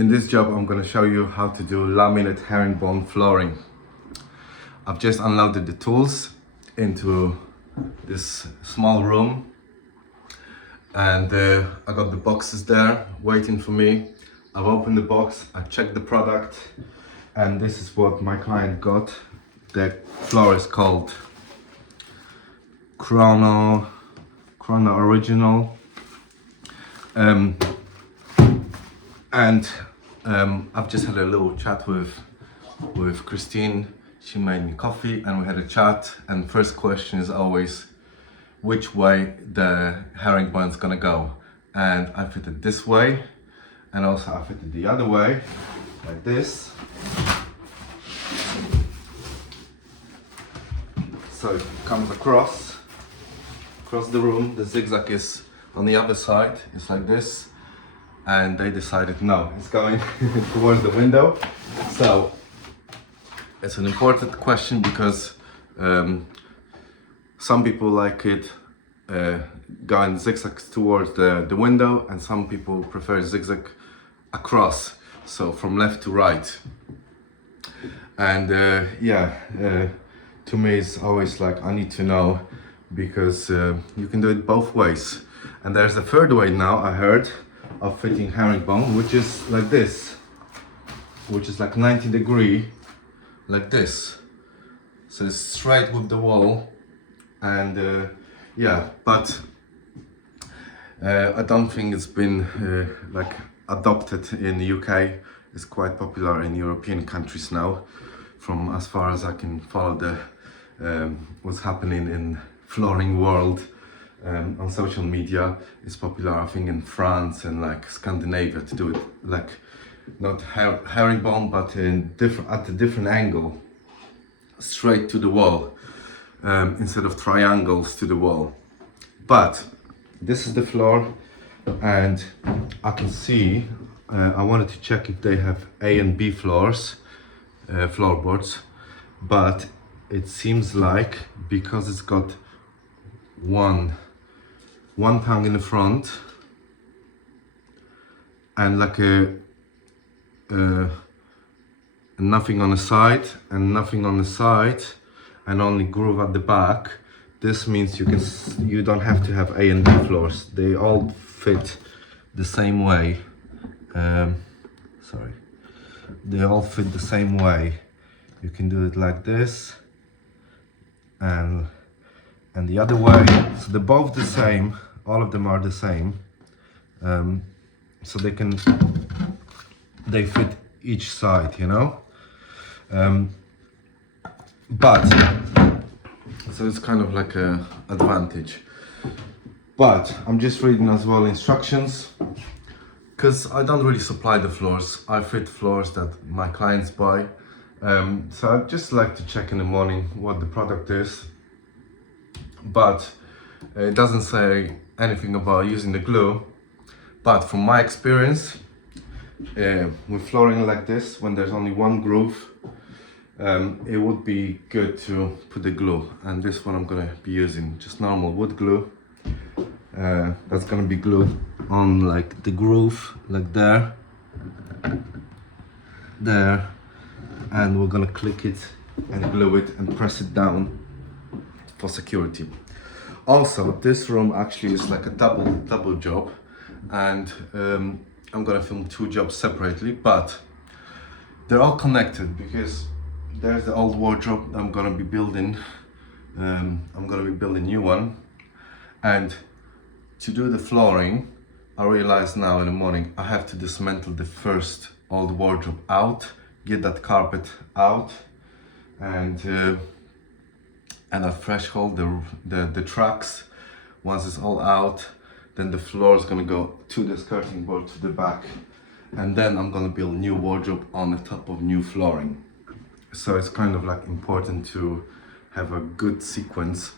In this job, I'm going to show you how to do laminate herringbone flooring. I've just unloaded the tools into this small room, and I got the boxes there waiting for me. I've opened the box, I checked the product, and this is what my client got. The floor is called Krono Original. I've just had a little chat with Christine. She made me coffee and we had a chat, and first question is always which way the herringbone is gonna go. And I fit it this way, and also I fit it the other way, like this. So it comes across the room. The zigzag is on the other side, it's like this. And they decided no, it's going towards the window. So it's an important question because some people like it going zigzags towards the window, and some people prefer zigzag across, so from left to right. And to me it's always like I need to know, because you can do it both ways. And there's a third way now, I heard, of fitting herringbone, which is like this, which is like 90 degree, like this. So it's straight with the wall, and but I don't think it's been like adopted in the UK. It's quite popular in European countries now, from as far as I can follow the what's happening in flooring world. On social media. It's popular, I think, in France and like Scandinavia to do it like not herringbone, but at a different angle, straight to the wall, instead of triangles to the wall. But this is the floor, and I can see. I wanted to check if they have A and B floors, floorboards, but it seems like, because it's got one tongue in the front and like nothing on the side and nothing on the side, and only groove at the back. This means you don't have to have A and B floors. They all fit the same way. They all fit the same way. You can do it like this and the other way. So they're both the same. All of them are the same. So they fit each side, you know. But so it's kind of like a advantage. But I'm just reading as well instructions, because I don't really supply the floors. I fit floors that my clients buy. So I just like to check in the morning what the product is. But it doesn't say anything about using the glue. But from my experience, with flooring like this, when there's only one groove, it would be good to put the glue. And this one I'm gonna be using just normal wood glue. That's gonna be glued on like the groove, like there, and we're gonna click it and glue it and press it down for security. Also, this room actually is like a double job, and I'm gonna film two jobs separately, but they're all connected, because there's the old wardrobe I'm gonna be building. I'm gonna be building a new one, and to do the flooring, I realized now in the morning I have to dismantle the first old wardrobe out, get that carpet out, and a threshold, the tracks. Once it's all out, then the floor is gonna go to the skirting board to the back, and then I'm gonna build new wardrobe on the top of new flooring. So it's kind of like important to have a good sequence,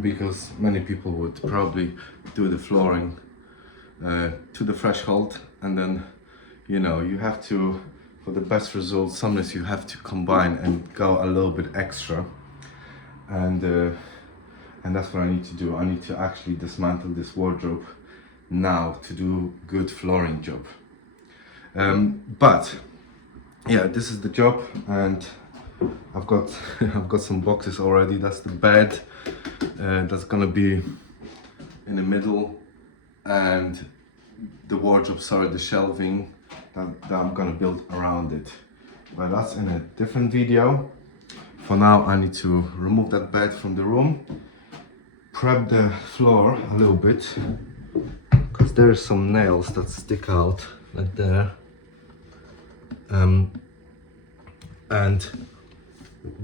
because many people would probably do the flooring to the threshold, and then you have to, for the best results, sometimes you have to combine and go a little bit extra. And that's what I need to do. I need to actually dismantle this wardrobe now to do good flooring job. But yeah, this is the job, and I've got I've got some boxes already. That's the bed. That's gonna be in the middle, and the wardrobe, sorry, the shelving that I'm gonna build around it. But that's in a different video. For now, I need to remove that bed from the room, prep the floor a little bit, because there's some nails that stick out like there. And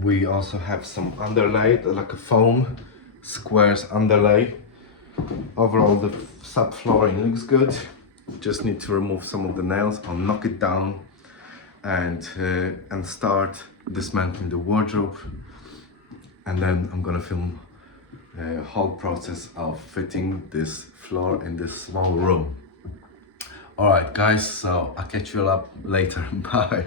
we also have some underlay, like a foam squares underlay. Overall, the subflooring looks good. We just need to remove some of the nails. I'll knock it down and start dismantling the wardrobe. And then I'm gonna film a whole process of fitting this floor in this small room. All right, guys. So I'll catch you all up later. Bye.